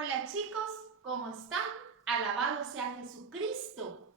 Hola chicos, ¿cómo están? Alabado sea Jesucristo.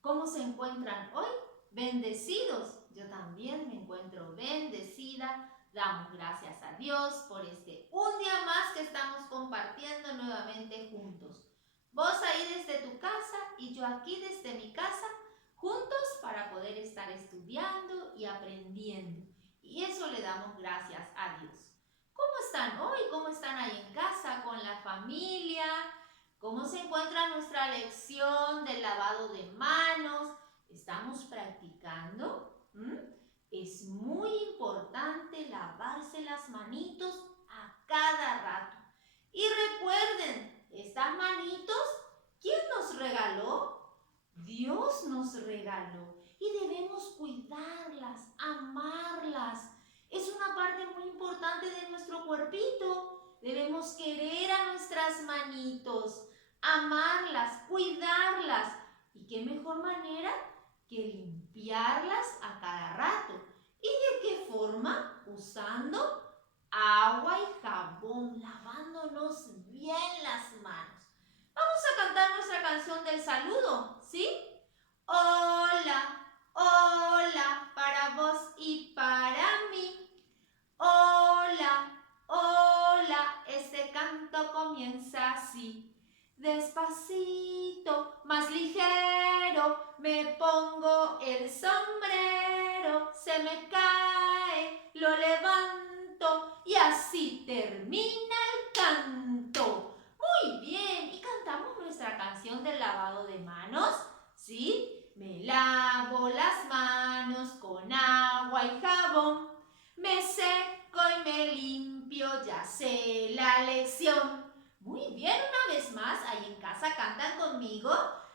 ¿Cómo se encuentran hoy? Bendecidos. Yo también me encuentro bendecida. Damos gracias a Dios por un día más que estamos compartiendo nuevamente juntos. Vos ahí desde tu casa y yo aquí desde mi casa, juntos para poder estar estudiando y aprendiendo. Y eso le damos gracias a Dios. ¿Cómo están hoy? ¿Cómo están ahí en casa con la familia? ¿Cómo se encuentra nuestra lección del lavado de manos? ¿Estamos practicando? Es muy importante lavarse las manitos a cada rato. Y recuerden, estas manitos, ¿quién nos regaló? Dios nos regaló y debemos cuidarlas, amarlas. Es una parte muy importante de nuestro cuerpito. Debemos querer a nuestras manitos, amarlas, cuidarlas. ¿Y qué mejor manera que limpiarlas a cada rato? ¿Y de qué forma? Usando agua y jabón, lavándonos bien las manos. Vamos a cantar nuestra canción del saludo, ¿sí? Hola, hola, para vos y para mí. Hola, hola, este canto comienza así. Despacito, más ligero, me pongo el sombrero, se me cae, lo levanto y así termina el canto. Muy bien, y cantamos nuestra canción del lavado de manos, ¿sí? Me lavo las manos con agua y jabón, me seco y me limpio, ya sé la lección. Muy bien, una vez más, ahí en casa cantan conmigo.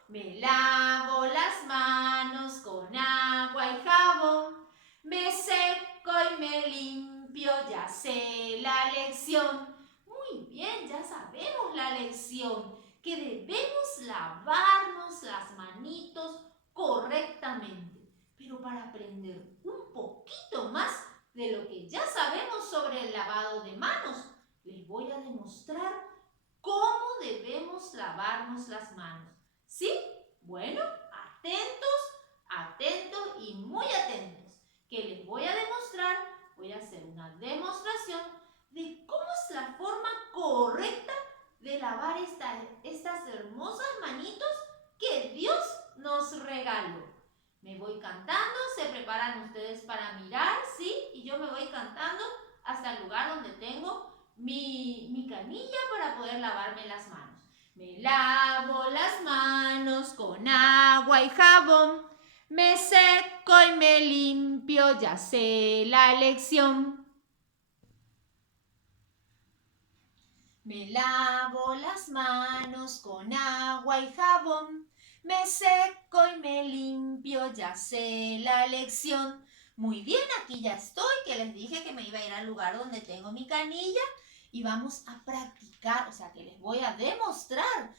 Me lavo las manos con agua y jabón, me seco y me limpio, ya sé la lección. Muy bien, ya sabemos la lección, que debemos lavarnos las manitos correctamente. Pero para aprender un poquito más de lo que ya sabemos sobre el lavado de manos, les voy a demostrar cómo debemos lavarnos las manos. ¿Sí? Bueno, atentos, atentos y muy atentos, que les voy a demostrar, voy a hacer una demostración de cómo es la forma correcta de lavar estas hermosas manitos que Dios nos regaló. Me voy cantando, se preparan ustedes para mirar, ¿sí? Y yo me voy cantando hasta el lugar donde tengo mi canilla para poder lavarme las manos. Me lavo las manos con agua y jabón, me seco y me limpio, ya sé la lección. Me lavo las manos con agua y jabón, me seco y me limpio, ya sé la lección. Muy bien, aquí ya estoy, que les dije que me iba a ir al lugar donde tengo mi canilla y vamos a practicar, o sea que les voy a demostrar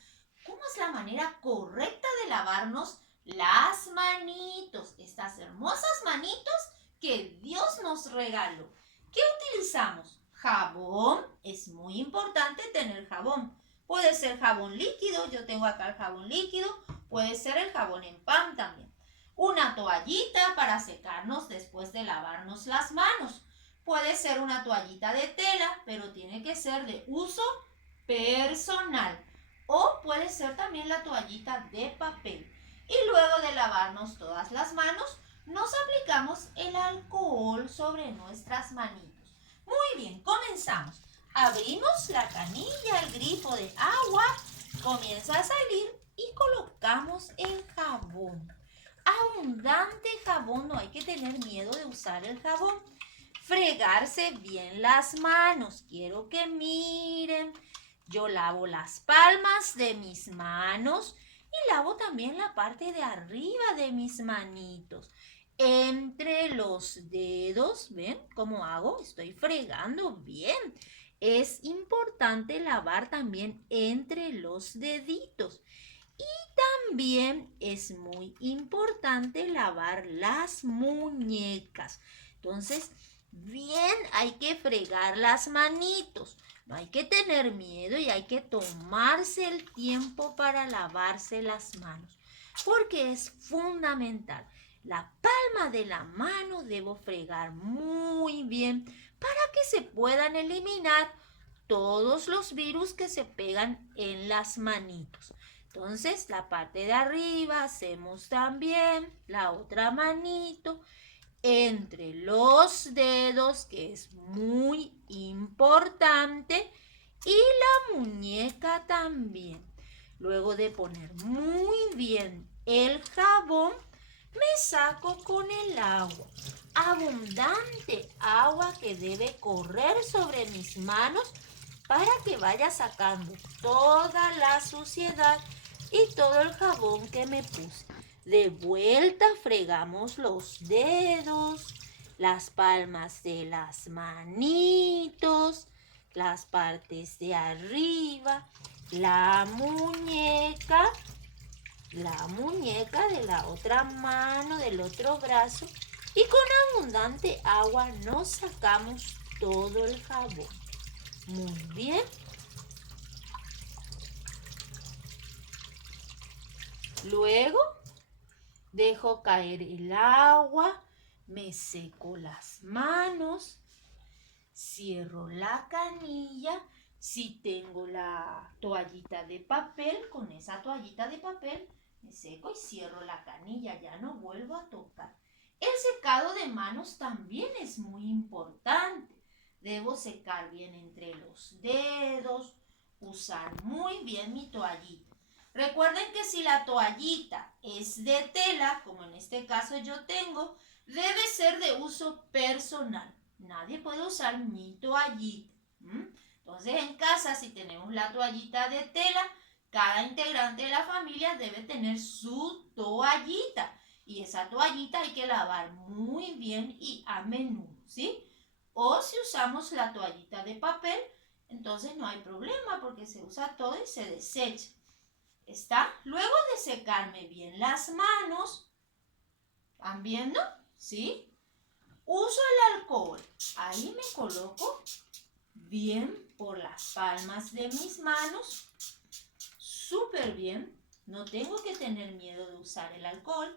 cómo es la manera correcta de lavarnos las manitos, estas hermosas manitos que Dios nos regaló. ¿Qué utilizamos? Jabón, es muy importante tener jabón. Puede ser jabón líquido, yo tengo acá el jabón líquido, puede ser el jabón en pan también. Una toallita para secarnos después de lavarnos las manos. Puede ser una toallita de tela, pero tiene que ser de uso personal. O puede ser también la toallita de papel. Y luego de lavarnos todas las manos, nos aplicamos el alcohol sobre nuestras manitas. Muy bien, comenzamos. Abrimos la canilla, el grifo de agua, comienza a salir y colocamos el jabón. Abundante jabón, no hay que tener miedo de usar el jabón. Fregarse bien las manos, quiero que miren. Yo lavo las palmas de mis manos y lavo también la parte de arriba de mis manitos. Entre los dedos, ¿ven cómo hago? Estoy fregando bien. Es importante lavar también entre los deditos. Y también es muy importante lavar las muñecas. Entonces, bien, hay que fregar las manitos. No hay que tener miedo y hay que tomarse el tiempo para lavarse las manos, porque es fundamental. La palma de la mano debo fregar muy bien para que se puedan eliminar todos los virus que se pegan en las manitos. Entonces, la parte de arriba hacemos también la otra manito entre los dedos, que es muy importante, y la muñeca también. Luego de poner muy bien el jabón, me saco con el agua. Abundante agua que debe correr sobre mis manos para que vaya sacando toda la suciedad y todo el jabón que me puse. De vuelta fregamos los dedos, las palmas de las manitos, las partes de arriba, la muñeca de la otra mano, del otro brazo, y con abundante agua nos sacamos todo el jabón. Muy bien. Luego dejo caer el agua, me seco las manos, cierro la canilla. Si tengo la toallita de papel, con esa toallita de papel me seco y cierro la canilla, ya no vuelvo a tocar. El secado de manos también es muy importante. Debo secar bien entre los dedos, usar muy bien mi toallita. Recuerden que si la toallita es de tela, como en este caso yo tengo, debe ser de uso personal. Nadie puede usar mi toallita. Entonces en casa, si tenemos la toallita de tela, cada integrante de la familia debe tener su toallita. Y esa toallita hay que lavar muy bien y a menudo, ¿sí? O si usamos la toallita de papel, entonces no hay problema porque se usa todo y se desecha. ¿Está? Luego de secarme bien las manos, ¿están viendo? ¿Sí? Uso el alcohol. Ahí me coloco bien por las palmas de mis manos. Súper bien. No tengo que tener miedo de usar el alcohol.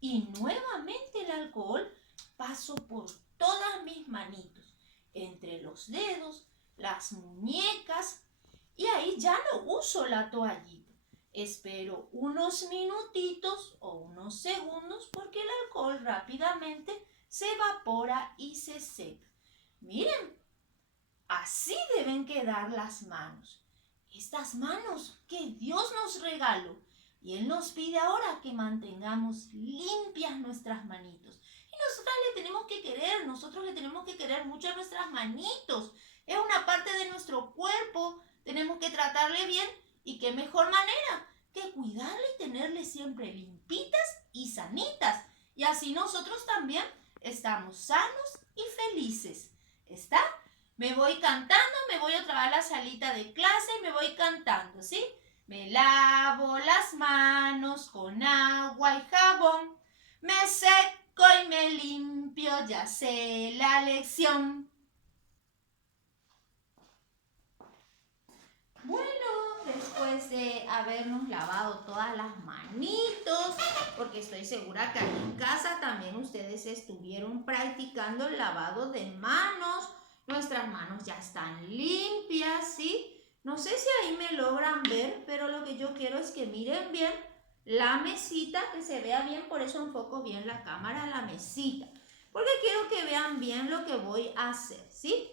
Y nuevamente el alcohol paso por todas mis manitos, entre los dedos, las muñecas. Y ahí ya no uso la toallita. Espero unos minutitos o unos segundos porque el alcohol rápidamente se evapora y se seca. Miren, así deben quedar las manos. Estas manos que Dios nos regaló. Y Él nos pide ahora que mantengamos limpias nuestras manitos. Y nosotros le tenemos que querer mucho a nuestras manitos. Es una parte de nuestro cuerpo. Tenemos que tratarle bien. Y qué mejor manera que cuidarle y tenerle siempre limpitas y sanitas. Y así nosotros también estamos sanos y felices. ¿Está? Me voy cantando, me voy otra vez a la salita de clase y me voy cantando, ¿sí? Me lavo las manos con agua y jabón. Me seco y me limpio, ya sé la lección. Bueno, después de habernos lavado todas las manitos, porque estoy segura que aquí en casa también ustedes estuvieron practicando el lavado de manos. Nuestras manos ya están limpias, ¿sí? No sé si ahí me logran ver, pero lo que yo quiero es que miren bien la mesita, que se vea bien, por eso enfoco bien la cámara a la mesita. Porque quiero que vean bien lo que voy a hacer, ¿sí?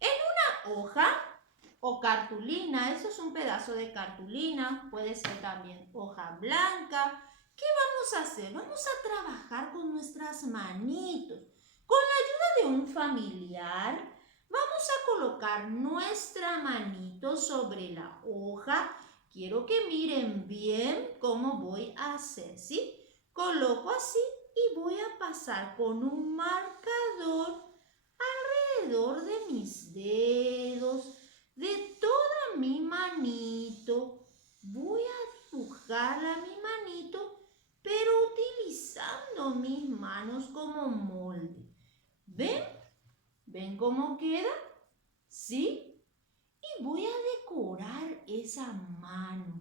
En una hoja o cartulina, eso es un pedazo de cartulina, puede ser también hoja blanca. ¿Qué vamos a hacer? Vamos a trabajar con nuestras manitos. Con la ayuda de un familiar, vamos a colocar nuestra manito sobre la hoja. Quiero que miren bien cómo voy a hacer, ¿sí? Coloco así y voy a pasar con un marcador alrededor de mis dedos, de toda mi manito. Voy a dibujarla a mi manito, pero utilizando mis manos como molde. ¿Ven? ¿Ven cómo queda? ¿Sí? y voy a decorar esa mano.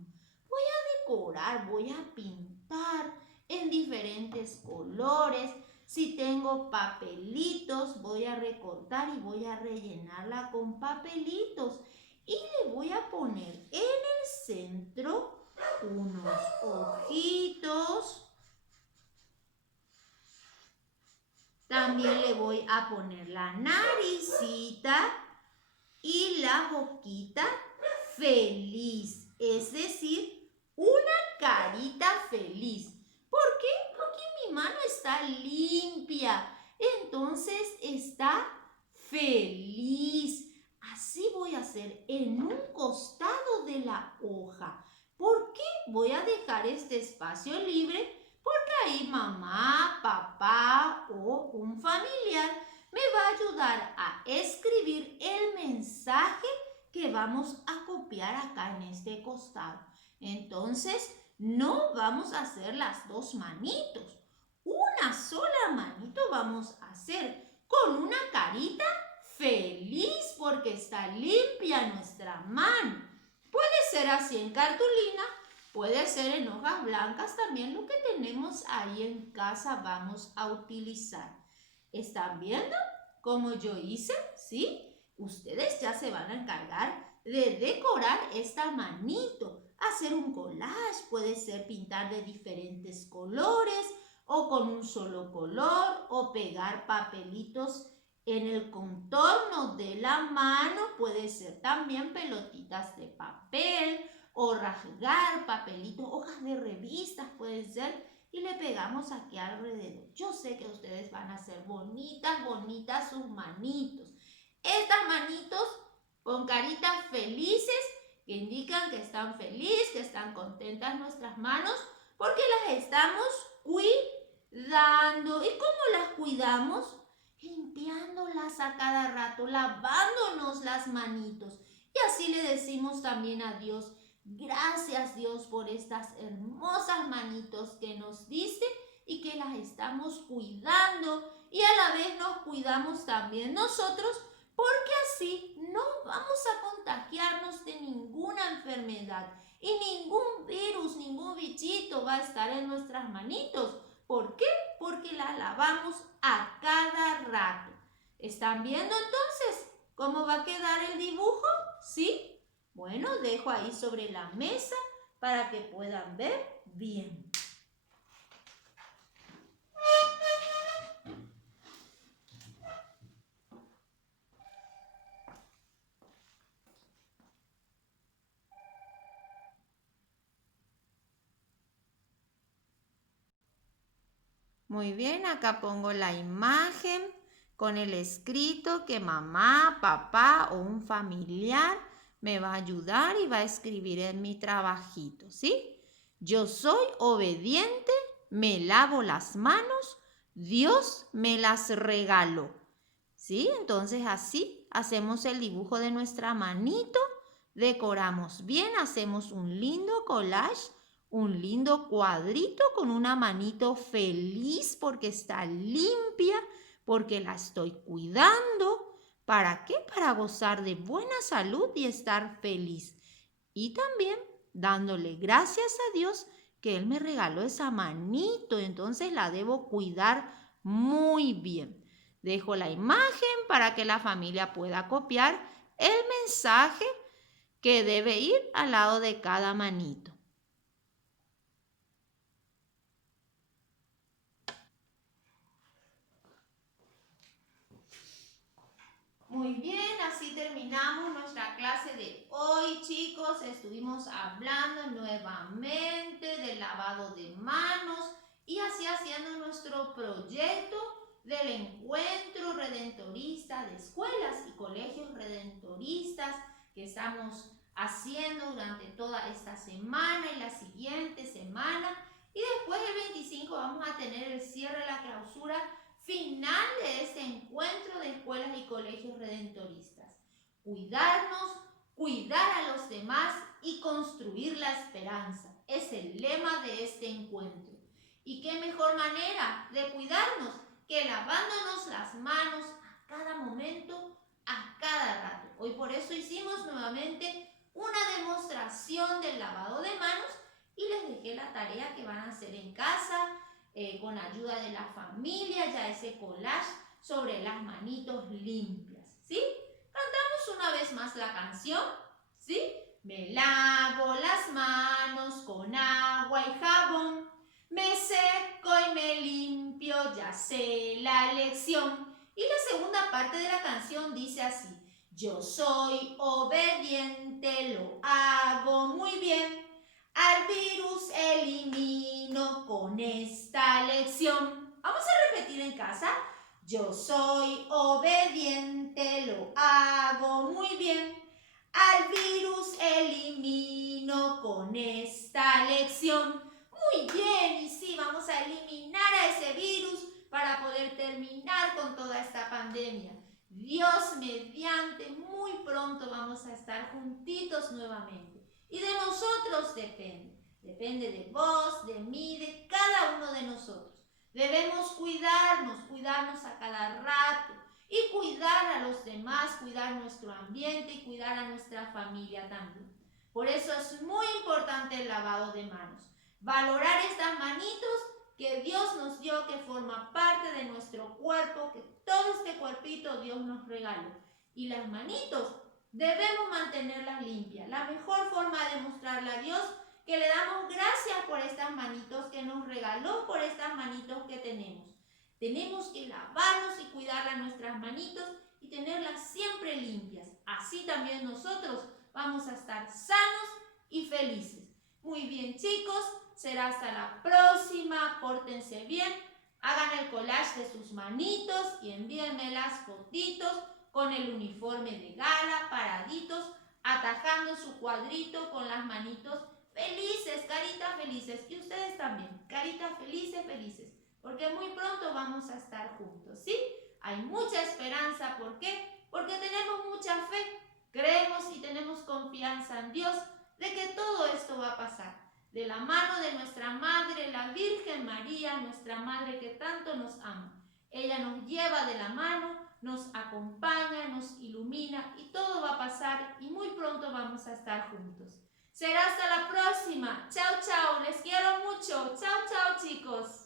Voy a pintar en diferentes colores. Si tengo papelitos, voy a recortar y voy a rellenarla con papelitos. Y le voy a poner en el centro unos ojitos. También le voy a poner la naricita y la boquita feliz, es decir, una carita feliz. ¿Por qué? Porque mi mano está limpia, entonces está feliz. Así voy a hacer en un costado de la hoja. ¿Por qué voy a dejar este espacio libre? Porque ahí mamá, papá o un familiar me va a ayudar a escribir el mensaje que vamos a copiar acá en este costado. Entonces, no vamos a hacer las dos manitos. Una sola manito vamos a hacer con una carita feliz porque está limpia nuestra mano. Puede ser así en cartulina, puede ser en hojas blancas, también lo que tenemos ahí en casa vamos a utilizar. ¿Están viendo cómo yo hice? ¿Sí? Ustedes ya se van a encargar de decorar esta manito. Hacer un collage, puede ser pintar de diferentes colores o con un solo color o pegar papelitos en el contorno de la mano. Puede ser también pelotitas de papel o rasgar papelitos, hojas de revistas pueden ser, y le pegamos aquí alrededor. Yo sé que ustedes van a hacer bonitas, bonitas sus manitos. Estas manitos con caritas felices que indican que están felices, que están contentas nuestras manos porque las estamos cuidando. ¿Y cómo las cuidamos? Limpiándolas a cada rato, lavándonos las manitos. Y así le decimos también a Dios: gracias Dios por estas hermosas manitos que nos diste y que las estamos cuidando, y a la vez nos cuidamos también nosotros, porque así no vamos a contagiarnos de ninguna enfermedad y ningún virus, ningún bichito va a estar en nuestras manitos. ¿Por qué? Porque las lavamos a cada rato. ¿Están viendo entonces cómo va a quedar el dibujo? ¿Sí? Bueno, dejo ahí sobre la mesa para que puedan ver bien. Muy bien, acá pongo la imagen con el escrito que mamá, papá o un familiar me va a ayudar y va a escribir en mi trabajito, ¿sí? Yo soy obediente, me lavo las manos, Dios me las regaló, ¿sí? Entonces así hacemos el dibujo de nuestra manito, decoramos bien, hacemos un lindo collage, un lindo cuadrito con una manito feliz porque está limpia, porque la estoy cuidando. ¿Para qué? Para gozar de buena salud y estar feliz. Y también dándole gracias a Dios que Él me regaló esa manito, entonces la debo cuidar muy bien. Dejo la imagen para que la familia pueda copiar el mensaje que debe ir al lado de cada manito. Muy bien, así terminamos nuestra clase de hoy, chicos. Estuvimos hablando nuevamente del lavado de manos y así haciendo nuestro proyecto del encuentro redentorista de escuelas y colegios redentoristas que estamos haciendo durante toda esta semana y la siguiente semana. Y después el 25 vamos a tener el cierre de la clausura final de este encuentro de escuelas y colegios redentoristas. Cuidarnos, cuidar a los demás y construir la esperanza. Es el lema de este encuentro. ¿Y qué mejor manera de cuidarnos que lavándonos las manos a cada momento, a cada rato? Hoy por eso hicimos nuevamente una demostración del lavado de manos y les dejé la tarea que van a hacer en casa con ayuda de la familia, ya ese collage sobre las manitos limpias, ¿sí? Cantamos una vez más la canción, ¿sí? Me lavo las manos con agua y jabón, me seco y me limpio, ya sé la lección. Y la segunda parte de la canción dice así: yo soy obediente, lo hago muy bien, al virus elimino con esta lección. Vamos a repetir en casa. Yo soy obediente, lo hago muy bien, al virus elimino con esta lección. Muy bien, y sí, vamos a eliminar a ese virus para poder terminar con toda esta pandemia. Dios mediante, muy pronto vamos a estar juntitos nuevamente. Y de nosotros depende. Depende de vos, de mí, de cada uno de nosotros. Debemos cuidarnos a cada rato y cuidar a los demás, cuidar nuestro ambiente y cuidar a nuestra familia también. Por eso es muy importante el lavado de manos. Valorar estas manitos que Dios nos dio, que forma parte de nuestro cuerpo, que todo este cuerpito Dios nos regaló. Y las manitos debemos mantenerlas limpias. La mejor forma de mostrarle a Dios que le damos gracias por estas manitos que nos regaló, por estas manitos que tenemos. Tenemos que lavarnos y cuidar a nuestras manitos y tenerlas siempre limpias. Así también nosotros vamos a estar sanos y felices. Muy bien, chicos, será hasta la próxima. Pórtense bien, hagan el collage de sus manitos y envíenme las fotitos con el uniforme de gala, paraditos, atajando su cuadrito con las manitos felices, caritas felices. Y ustedes también, caritas felices, felices. Porque muy pronto vamos a estar juntos, ¿sí? Hay mucha esperanza. ¿Por qué? Porque tenemos mucha fe. Creemos y tenemos confianza en Dios de que todo esto va a pasar. De la mano de nuestra Madre, la Virgen María, nuestra Madre que tanto nos ama. Ella nos lleva de la mano, nos acompaña, nos ilumina y todo va a pasar y muy pronto vamos a estar juntos. Será hasta la próxima. Chao, chao. Les quiero mucho. Chao, chao, chicos.